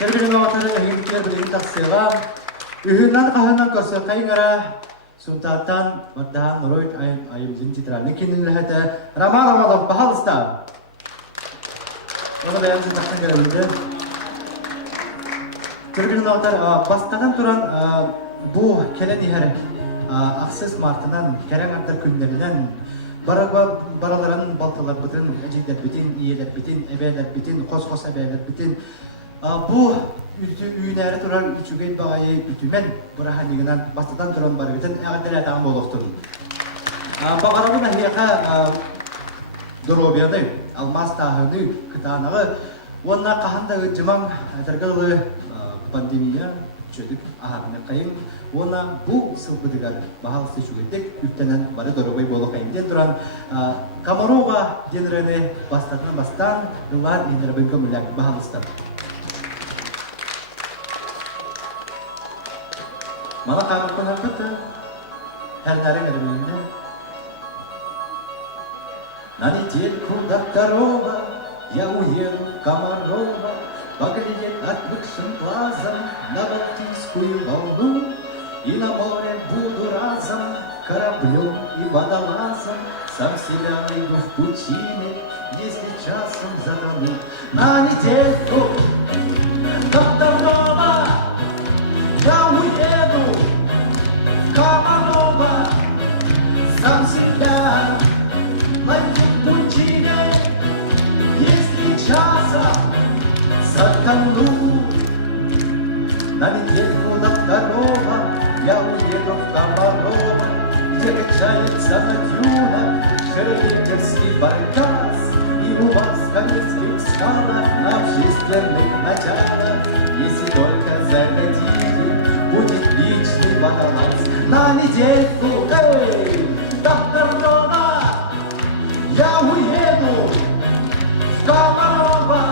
Terbirin awatara ingin kira berin taksela. Uhunan kahanan kosa kaingara suntatan madahang meroit ayam jin citra. Nikin lahata Rama bahal star. Ono dayan suntaksan kira berin. Terbirin awatara pastanan turan bu kelen ihare akses martanan kereng antar künderinden baraların baltalar bütün ecidet bütün iyiler bütün ebeler bütün kos ebeler bütün bu üyleri turan üçügen bağayı bütümen burahan yığınan bastadan turan barı bütün ağadeler tamam oluktur. Bakarabın ahiyaka dorobiyadayım almas tahını kıtanağı ona kahanda cıman tergalı pandemiya çödük ahane kayın ona bu sılbıdıgar bahal seçügedik üptenen barı dorobay bolu kayın diye duran Kamarova generene bastan yıllar indir ben kömürlük bahalıstan. Mana kamar konakta her nare nerede? Nani дед Кудакарова, я уеду в Комарова, поглядеть отвыкшим глазом на Балтийскую волну, и на море буду разом кораблем и водолазом, сам себя найду в пучине, если часом затону. На недельку Докторова я уеду в Комарова, сам себя найду в пучине, если часом затону. На недельку до второго я уеду в Комарова, где качается на дюнах Шереметьевский баркас, и у вас в Каменских скалах на общественных началах, если только захотите, будет личный водолаз. На недельку, до второго я уеду в Комарова,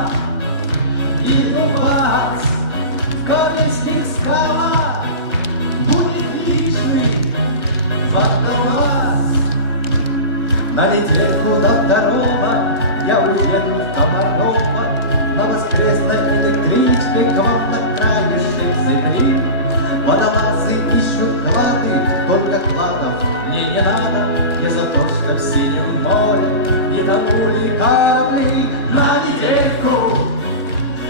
и у вас в Каменских скалах будет личный водолаз. На недельку до второго я уеду в Комарова, на воскресной электричке к вам на краешек земли. Водолазы ищут клады, только кладов мне не надо, я за то, что в синем море не тонули корабли. На недельку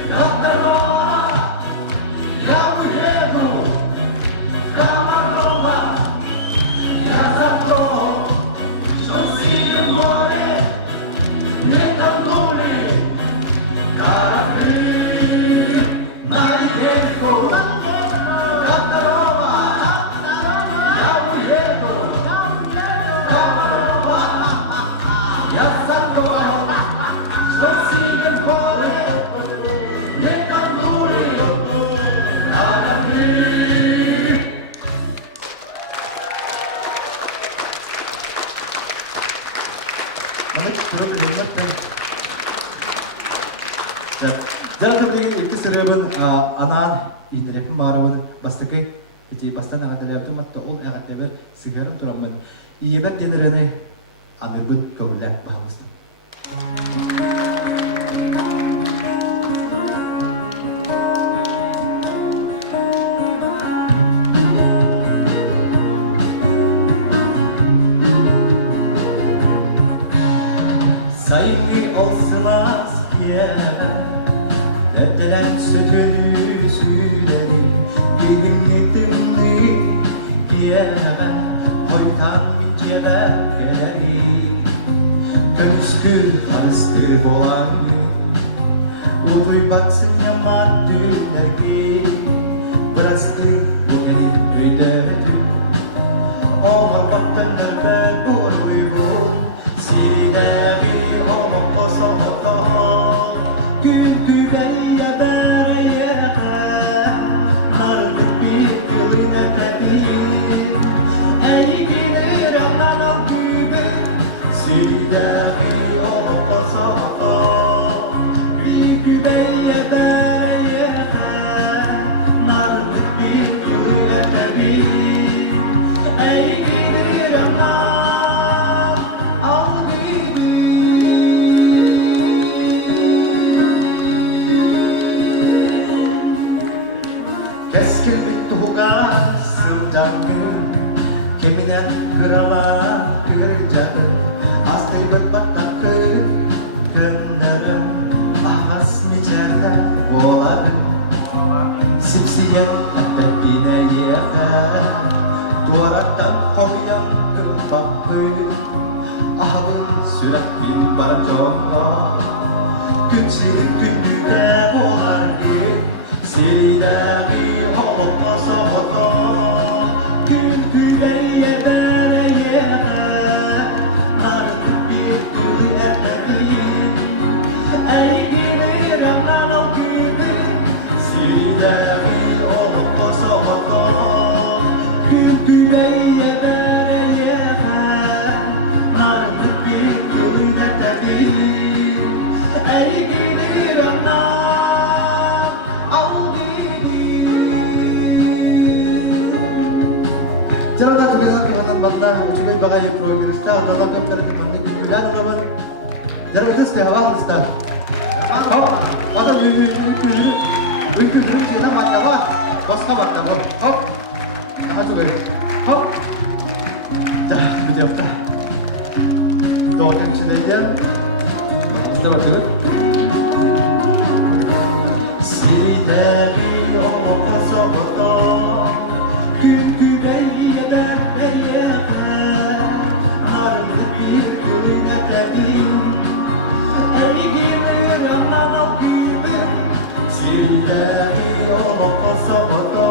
до второго я уеду в Комарова, я за то, что в синем море не тонули корабли. На недельку до второго я уеду в Комарова, я за то, что в синем море не тонули корабли. Dalam kemudian itu serban anan indrep marawon bastakay iti basta nakadalaw tu mattool akatleber sigaram turaman iyebat generane amirbud kawlak bahamus. Saygı olsunaz ya Dedilen sütünü sürelim Gidin yetimli diyemem Hoytan cebe gelelim Dönüştür harıstır bolan Uduy baksın yaman dülergi Bırastır bu gelin öydetü Oma baktan nerede bu uygun Siridevi oma posomotohol Gülkü beyye bereyeke Narlık bir yılına tebin Ey bilir anan al gübü Siridevi oma posomotohol Gülkü beyye bereyeke Narlık bir yılına tebin Ey bilir anan al gübü Keskin bir tuğgan sımcakı Keminen kıralan kırcağı Astay batmakta günlerim Ahas miçerde boğalarım Sipsiyen ebbine yeğe Duvaraktan koyan kırpakı Ahbı sürat bin barconla Günçilik günlüğe boğar ki Silidagi olmasa oto Gün küleye bereye Nartık bir türlü ermedim Ey gibi ramlan o gibi Silidagi olmasa oto Gün küleye bereye Nartık bir türlü ermedim Ey gibi ramlan Jangan aku bilang kemana bangda, juga bagai program kita, dalam kapter di mana kita jalan kawan. Jangan itu setiap awal kita. Oh, atau ini dulu kita macam apa? Bos kawan kita, oh, apa juga? Oh, dah, kita apa? Dua yang sedemikian, kita baca. Si dari omong kosong gün güneyi dereye Narlık bir kuyuna dedim Ey gibi ramlan o gibi Silleri o kosovodo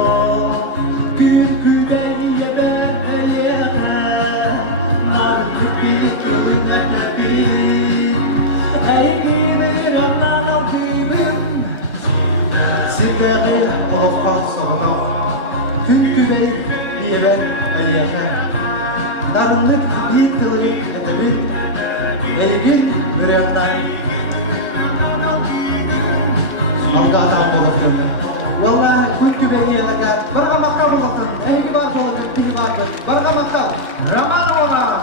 Gün güneyi dereye Narlık bir kuyuna dedim Ey gibi ramlan o gibi Silleri o kosovodo Gün güvey diye eyyete Darınlık yıkılıyık edebin Eygin mürenler Alga atam olafın Vallahi gün güvey yelege Barga makta olafın Eygi var olafın Barga makta Raman ola